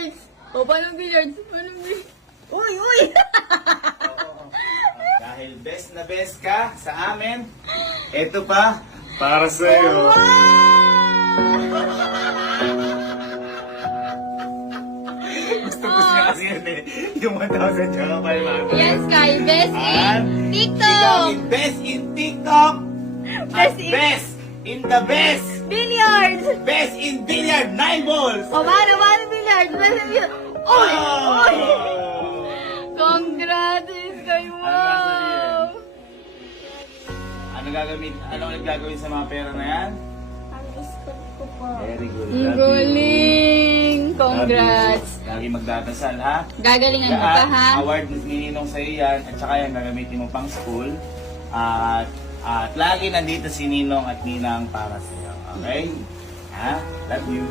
billiards? O, paano billiards? Paano billiards? Uy, uy! Dahil best na best ka sa amin, eto pa, para sa'yo. Gusto niya kasi yun eh. Yung 1,000 tsaka 500. Yes, Sky. Best At in ikaw TikTok! in best in TikTok. At Best in- best in the best. Billiards! Best in billiard, 9 balls. O, paano billiards? Paano billiards? Uy! Uy! Oh! Congrats, Sky! Wow! Ano gagawin sa mga pera na yan? Ang-school ko po. Very good. Ang Love you. galing! Love Congrats! you. Lagi magdadasal ha. Gagalingan mo pa, ha? Award ni Ninong sa iyo yan at saka yan gagamitin mo pang school. At lagi nandito si Ninong at Ninang para sa iyo. Okay? Ha? Love you.